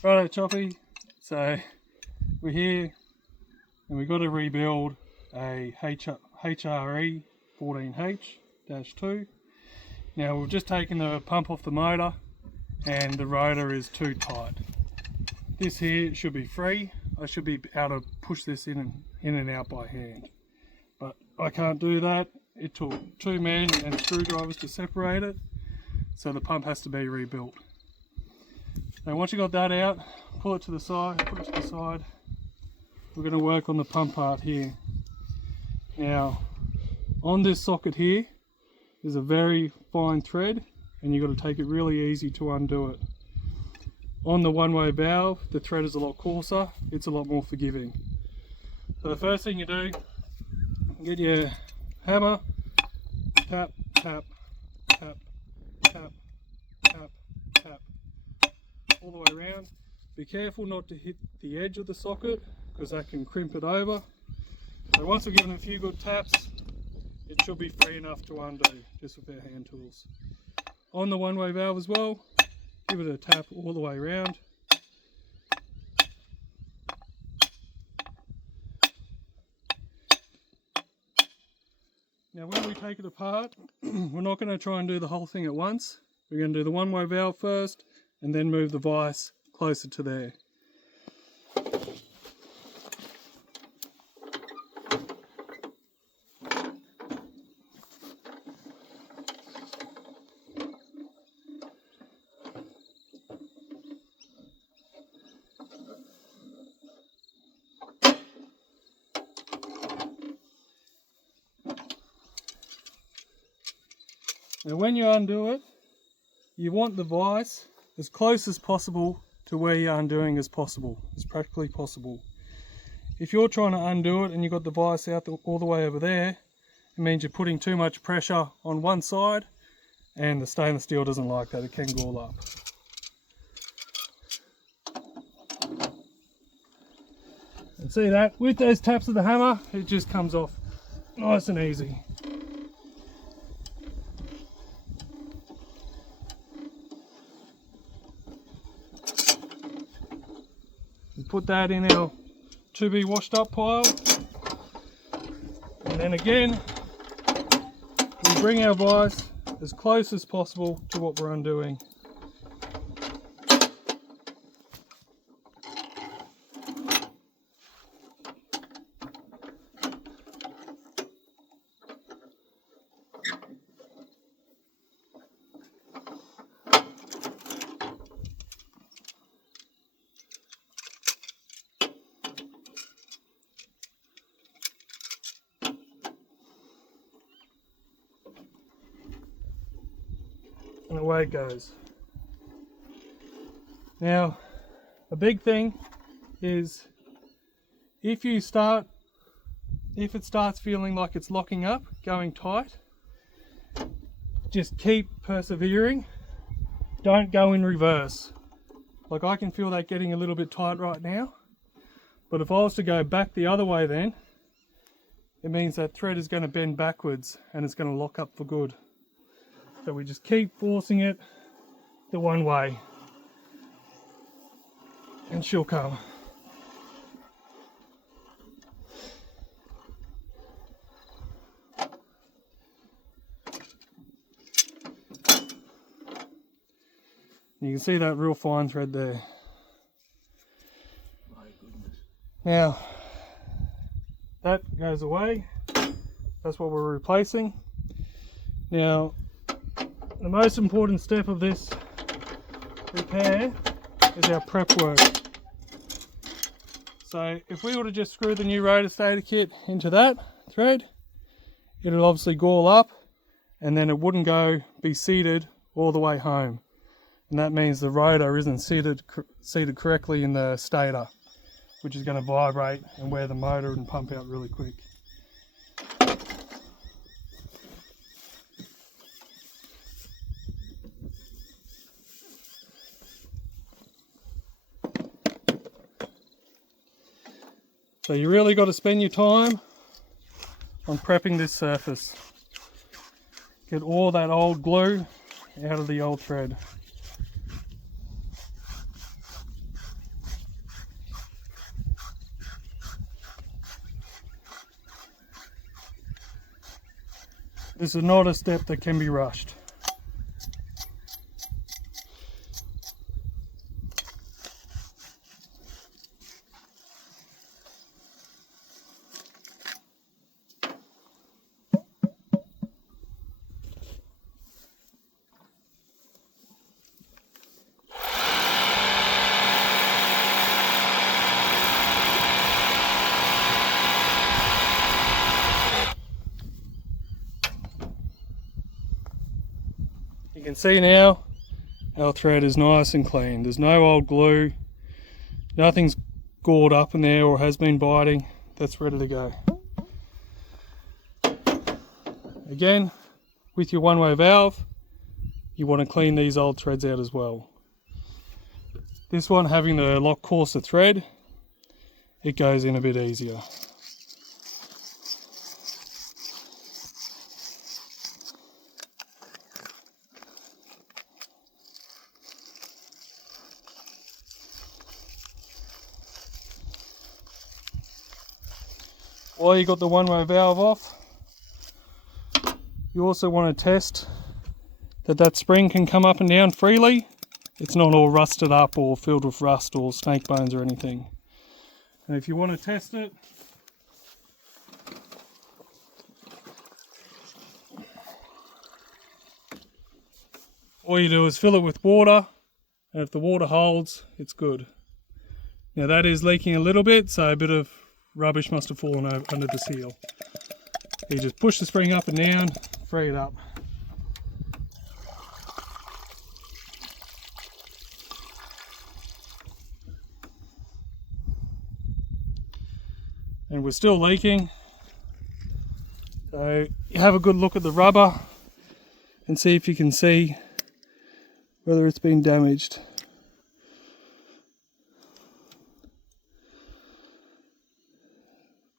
Righto Choppy, so we're here and we've got to rebuild a HRE 14H-2. Now we've just taken the pump off the motor and the rotor is too tight. This here should be free. I should be able to push this in and out by hand. But I can't do that. It took 2 men and screwdrivers to separate it, so the pump has to be rebuilt. Now once you got that out, pull it to the side, put it to the side. We're going to work on the pump part here. Now on this socket here is a very fine thread and you've got to take it really easy to undo it. On the one-way valve, the thread is a lot coarser, it's a lot more forgiving. So the first thing you do, get your hammer, tap, tap, tap, tap, tap, tap, all the way around. Be careful not to hit the edge of the socket because that can crimp it over. So once we've given a few good taps, it should be free enough to undo just with our hand tools. On the one-way valve as well, give it a tap all the way around. Now when we take it apart, we're not going to try and do the whole thing at once. We're going to do the one-way valve first and then move the vise closer to there. Now when you undo it, you want the vise as close as possible to where you're undoing as practically possible. If you're trying to undo it and you've got the vise out all the way over there, it means you're putting too much pressure on one side and the stainless steel doesn't like that, it can gall up. And see that, with those taps of the hammer, it just comes off nice and easy. Put that in our to be washed up pile, and then again we bring our vise as close as possible to what we're undoing. And away it goes. Now, a big thing is if it starts feeling like it's locking up, going tight, just keep persevering. Don't go in reverse. Like I can feel that getting a little bit tight right now, but if I was to go back the other way then, it means that thread is going to bend backwards and it's going to lock up for good. So we just keep forcing it the one way and she'll come. You can see that real fine thread there. My goodness. Now that goes away. That's what we're replacing. Now the most important step of this repair is our prep work. So if we were to just screw the new rotor stator kit into that thread, it'll obviously gall up and then it wouldn't be seated all the way home. And that means the rotor isn't seated correctly in the stator, which is going to vibrate and wear the motor and pump out really quick. So you really got to spend your time on prepping this surface. Get all that old glue out of the old thread. This is not a step that can be rushed. You can see now our thread is nice and clean. There's no old glue, nothing's gored up in there or has been biting. That's ready to go. Again, with your one-way valve, you want to clean these old threads out as well. This one, having the lock coarser thread, it goes in a bit easier. While you got the one-way valve off, you also want to test that spring can come up and down freely. It's not all rusted up or filled with rust or snake bones or anything. And if you want to test it, all you do is fill it with water, and if the water holds, it's good. Now that is leaking a little bit, so a bit of rubbish must have fallen under the seal. You just push the spring up and down, free it up. And we're still leaking, so you have a good look at the rubber and see if you can see whether it's been damaged.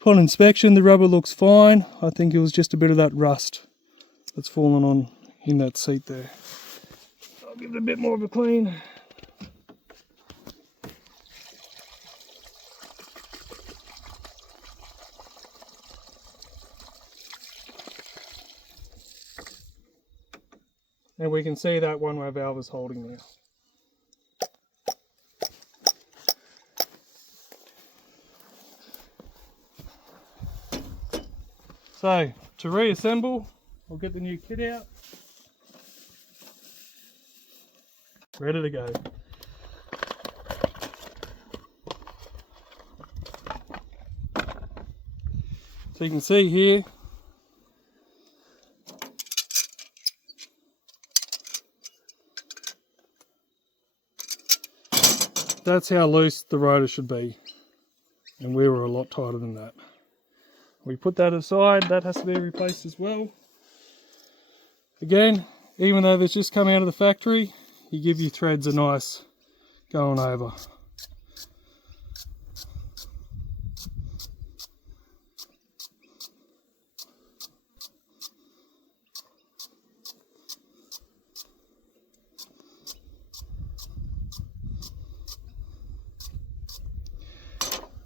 Upon inspection, the rubber looks fine. I think it was just a bit of that rust that's fallen on in that seat there. I'll give it a bit more of a clean. And we can see that one-way valve is holding there. So, to reassemble, we'll get the new kit out. Ready to go. So you can see here, that's how loose the rotor should be. And we were a lot tighter than that. We put that aside, that has to be replaced as well. Again, even though that's just come out of the factory, you give your threads a nice going over.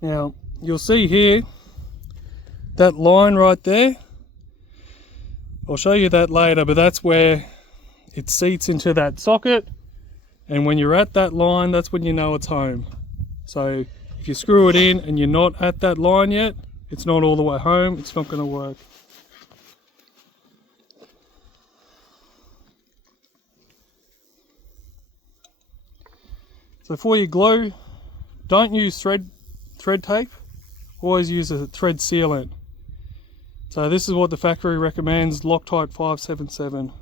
Now, you'll see here, that line right there, I'll show you that later, but that's where it seats into that socket, and when you're at that line, that's when you know it's home. So if you screw it in and you're not at that line yet, it's not all the way home, it's not going to work. So for your glue, don't use thread tape, always use a thread sealant. So this is what the factory recommends, Loctite 577.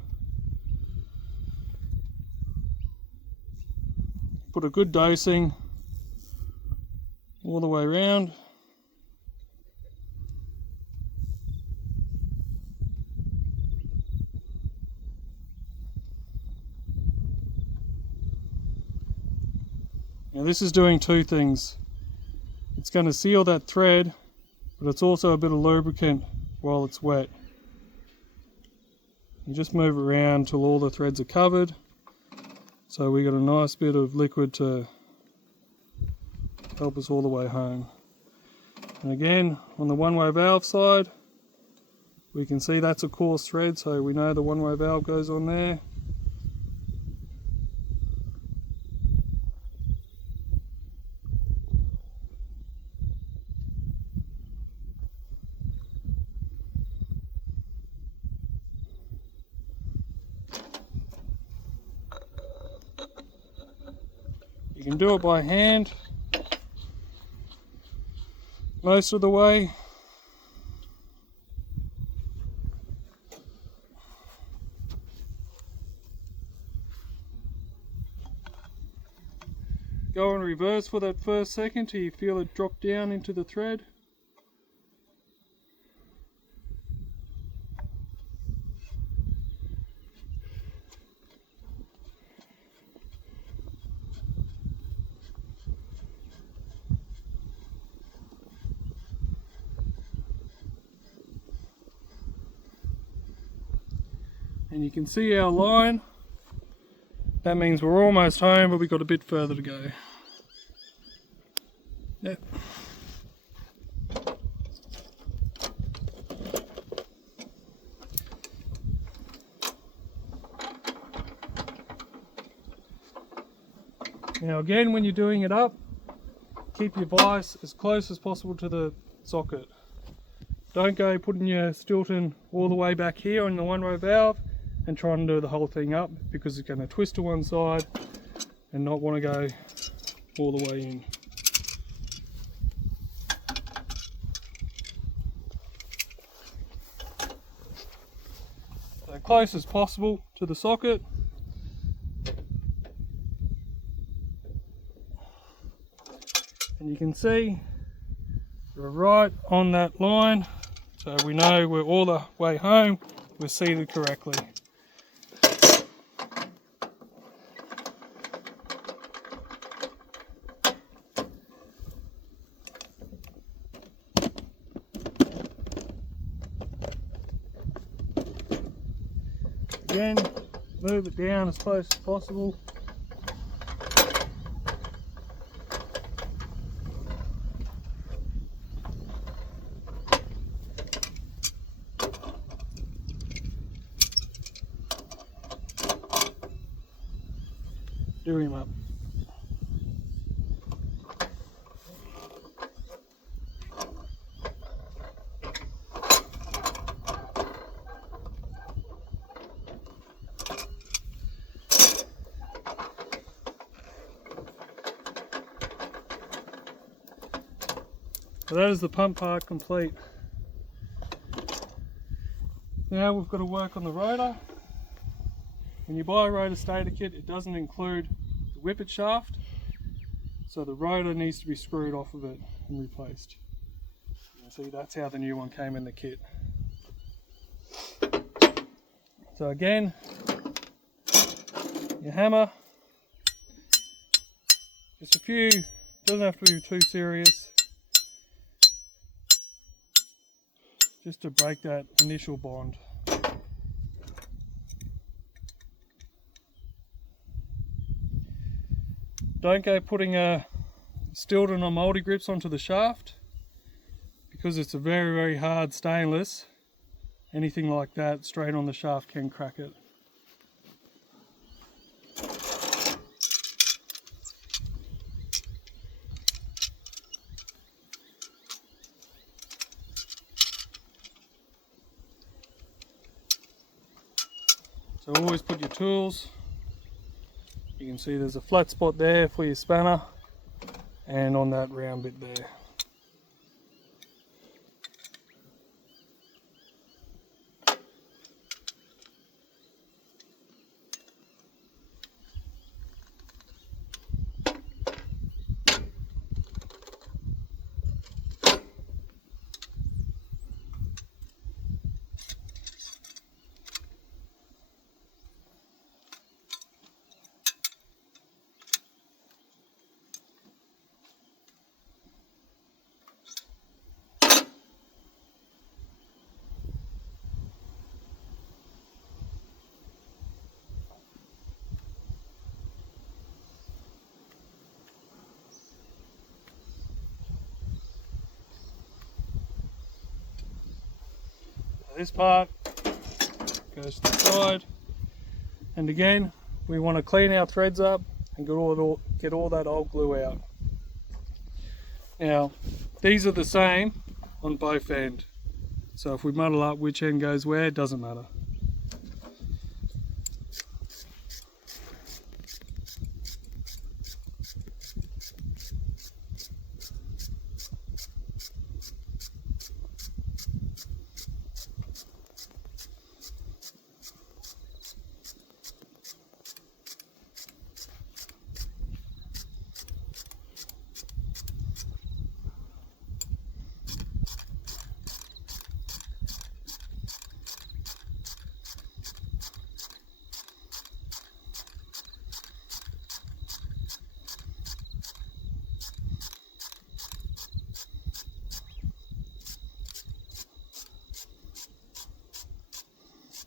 Put a good dosing all the way around. Now this is doing two things. It's going to seal that thread, but it's also a bit of lubricant while it's wet. You just move it around till all the threads are covered. So we got a nice bit of liquid to help us all the way home. And again, on the one-way valve side, We can see that's a coarse thread, so we know the one-way valve goes on there. You can do it by hand most of the way. Go in reverse for that first second till you feel it drop down into the thread. And you can see our line. That means we're almost home, but we've got a bit further to go. Yep. Now again, when you're doing it up, keep your vise as close as possible to the socket. Don't go putting your Stilton all the way back here on the one-way valve and try and do the whole thing up, because it's going to twist to one side and not want to go all the way in. So close as possible to the socket. And you can see we're right on that line, so we know we're all the way home, we're seated correctly. Again, move it down as close as possible. Do him up. So that is the pump part complete. Now we've got to work on the rotor. When you buy a rotor stator kit, it doesn't include the whippet shaft, so the rotor needs to be screwed off of it and replaced. You can see that's how the new one came in the kit. So again, your hammer, just a few, doesn't have to be too serious, just to break that initial bond. Don't go putting a Stilton or multi grips onto the shaft, because it's a very, very hard stainless. Anything like that straight on the shaft can crack it. So always put your tools. You can see there's a flat spot there for your spanner, and on that round bit there. this part goes to the side, and again we want to clean our threads up and get all that old glue out. Now these are the same on both ends, so if we muddle up which end goes where, it doesn't matter.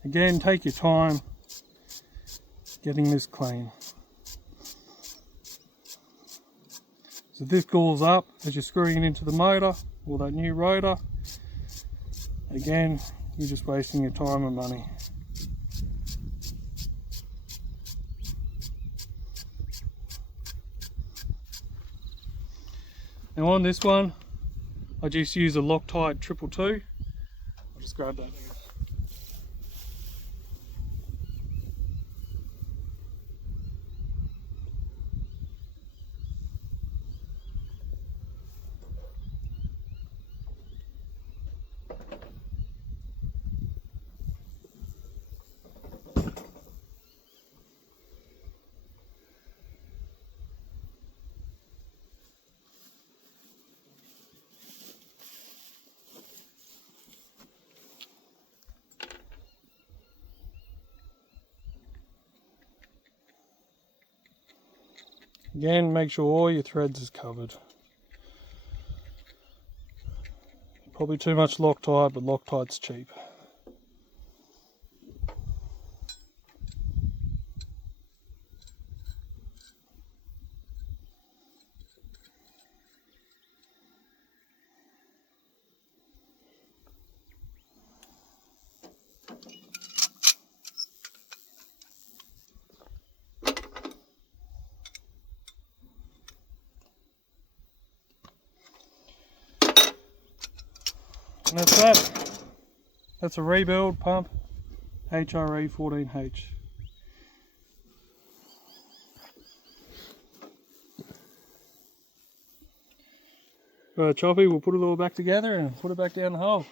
Again, take your time getting this clean. So this galls up as you're screwing it into the motor or that new rotor. Again, you're just wasting your time and money. Now on this one, I just use a Loctite 222. I'll just grab that. Again, make sure all your threads is covered. Probably too much Loctite, but Loctite's cheap. And that's that. That's a rebuild pump, HRE 14H. Choppy, we'll put it all back together and put it back down the hole.